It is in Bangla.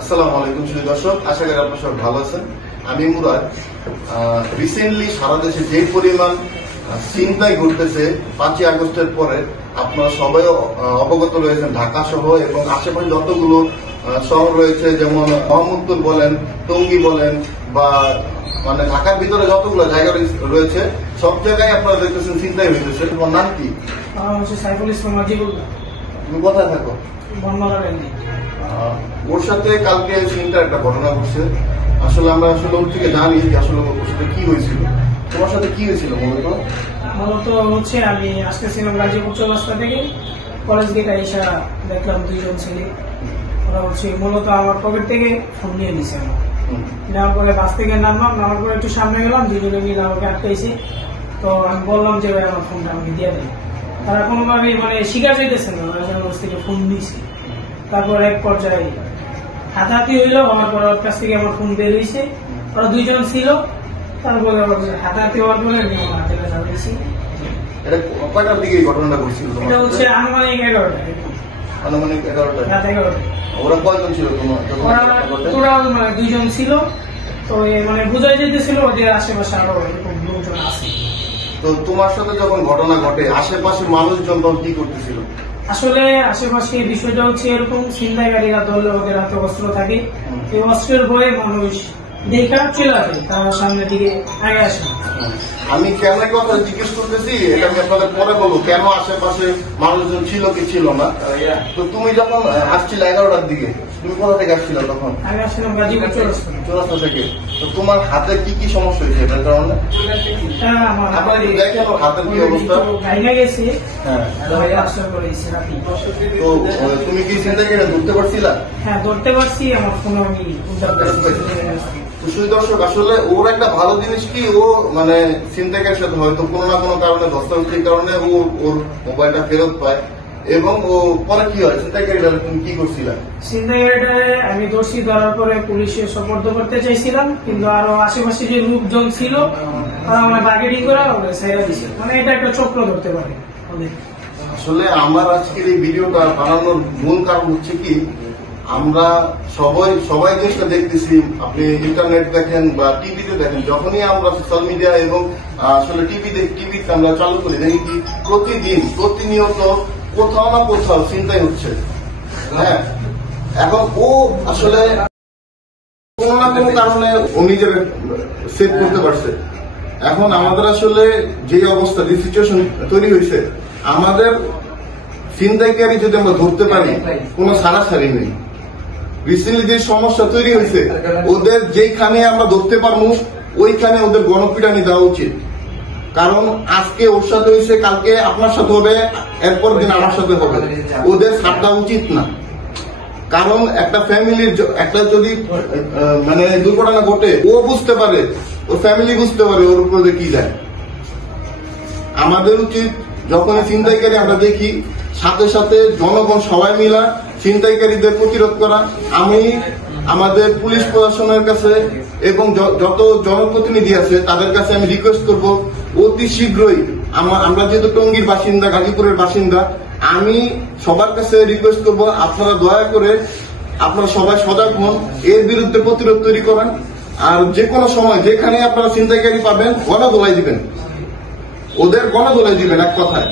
আসসালামু আলাইকুম সুধী দর্শক, আশা করি আপনারা সব ভালো আছেন। আমি মুরাদ। রিসেন্টলি সারা দেশে যে পরিমাণ ছিনতাই ঘটতেছে 5ই আগস্টের পরে আপনারা সবাই অবগত রয়েছেন। ঢাকা সহ এবং আশেপাশে যতগুলো শহর রয়েছে, যেমন মোহাম্মদপুর বলেন, টঙ্গী বলেন, বা মানে ঢাকার ভিতরে যতগুলো জায়গা রয়েছে সব জায়গায় আপনারা দেখতেছেন ছিনতাই হইতেছে। তোমার নাম কি? সাইফুল ইসলাম আজিবুল্লাহ। তুমি কোথায় থাকো? ওর সাথে কালকে চিন্তার একটা ঘটনা ঘটছে। আসলে আমরা ওর থেকে জানি যে আসলে ওর সাথে কি হয়েছিল। তোমার সাথে কি হয়েছিল মূলত হচ্ছে আমি আসতেছিলাম গাজীপুর চৌরাস্তা থেকে কলেজ গেটে এসে দেখলাম দুইজন ছেলে। ওরা হচ্ছে মূলত আমার পকেট থেকে ফোন নিয়ে নিছে। নেওয়ার পরে বাস থেকে নামলাম, নামার পরে একটু সামনে গেলাম, দুজনে মিলে আমাকে আটকাইছে। তো আমি বললাম যে ভাই আমার ফোনটা আমাকে দিয়ে দেয়। তারা কোনোভাবে শিকার চাইতেছে না, থেকে ফোন দিয়েছে। তারপর এক পর্যায়ে হাতাহাতি হইলো, আমার পর ওর কাছ থেকে আমার ফোন বের হয়েছে। ওরা দুইজন ছিল। তারপরে হাতাহাতি হওয়ার পরে আমি আমার হাতে ব্যথা পেয়েছি। কয়টার দিকে ঘটনাটা ঘটছিল? এটা হচ্ছে আনুমানিক 11টা। আনুমানিক 11টা? রাত 11টা। ওরা কয়জন ছিল? ওরা দুইজন ছিল। তো বোঝাই যেতেছিল ওদের আশেপাশে আরো এরকম লোকজন আছে। তো তোমার সাথে যখন ঘটনা ঘটে আশেপাশে মানুষজন তখন কি করতেছিল? আসলে আশেপাশে বিষয়টা হচ্ছে এরকম, ছিনতাইকারীরা ধরলে ওদের হাতে অস্ত্র থাকে। এই অস্ত্রের ভয়ে মানুষ দেখা চলে আসে, তার সামনে দিকে আগে আসে। আমি কেন কথা জিজ্ঞেস করতেছি এটা আমি আপনাদের পরে বলবো, কেন আশেপাশে মানুষজন ছিল কি ছিল না। তো তুমি যখন আসছিল 11টার দিকে, তুমি কোথা থেকে আসছিল তখন? আমি আসছিলাম গাজীপুর চৌরাস্তা থেকে। তো তোমার হাতে কি কি সমস্যা হয়েছে এটার কারণে? দেখেন হাতের কি অবস্থা গেছে। তো তুমি কি ছিনতাইকারীরা ধরতে পারছিলা? হ্যাঁ, ধরতে পারছি। আমার ফোন আমি দর্শক, আসলে ওর একটা ভালো জিনিস কি, ও ছিনতাইকারীর সাথে হয়তো কোনো না কোনো কারণে ধস্তাধস্তির কারণে ওর মোবাইলটা ফেরত পায়। এবং ও পরে কি হয়, ছিনতাইকারীরা তুমি কি করছিলা? ছিনতাইকারীটা আমি দোষী ধরার পরে পুলিশে সোপর্দ করতে চাইছিলাম, কিন্তু আরো আশেপাশে যে লোকজন ছিল তারা বার্গেনিং করে ছেড়ে দিছে। এটা একটা চক্র ধরতে পারে। আসলে আমার আজকের এই ভিডিওটা বানানোর মূল কারণ হচ্ছে কি, আমরা সবাই জিনিসটা দেখতেছি। আপনি ইন্টারনেট দেখেন বা টিভিতে দেখেন, যখনই আমরা সোশ্যাল মিডিয়া এবং আসলে টিভিতে আমরা চালু করি, দেখি কি প্রতিনিয়ত কোথাও না কোথাও চিন্তাই হচ্ছে। হ্যাঁ, এখন ও আসলে কোন না কোনো কারণে ও নিজের সেভ করতে পারছে। এখন আমাদের আসলে যে অবস্থা, যে সিচুয়েশন তৈরি হয়েছে, আমাদের ছিনতাইকারী যদি আমরা ধরতে পারি, কোনো সারাসারি নেই। রিসেন্টলি যে সমস্যা তৈরি হয়েছে, ওদের যেখানে আমরা ধরতে পারবো ওইখানে ওদের গণপিটানি দেওয়া উচিত। কারণ আজকে ওর সাথে হয়েছে, কালকে আপনার সাথে হবে, এরপর দিন আমার সাথে হবে। ওদের ছাড় দেওয়া উচিত না। কারণ একটা ফ্যামিলির একটা যদি দুর্ঘটনা ঘটে, ও বুঝতে পারে, ওর ফ্যামিলি বুঝতে পারে ওর উপরে কি যায়। আমাদের উচিত যখনই ছিনতাইকারী আমরা দেখি, সাথে সাথে জনগণ সবাই মিলা ছিনতাইকারীদের প্রতিরোধ করা। আমি আমাদের পুলিশ প্রশাসনের কাছে এবং যত জনপ্রতিনিধি আছে তাদের কাছে আমি রিকোয়েস্ট করব, অতি শীঘ্রই আমরা যেহেতু টঙ্গীর বাসিন্দা, গাজীপুরের বাসিন্দা, আমি সবার কাছে রিকোয়েস্ট করব, আপনারা দয়া করে আপনারা সবাই সজাগ হন, এর বিরুদ্ধে প্রতিরোধ তৈরি করেন। আর যে কোনো সময় যেখানে আপনারা ছিনতাইকারী পাবেন, গণধোলাই দিবেন, ওদের গণধোলাই দিবেন, এক কথায়।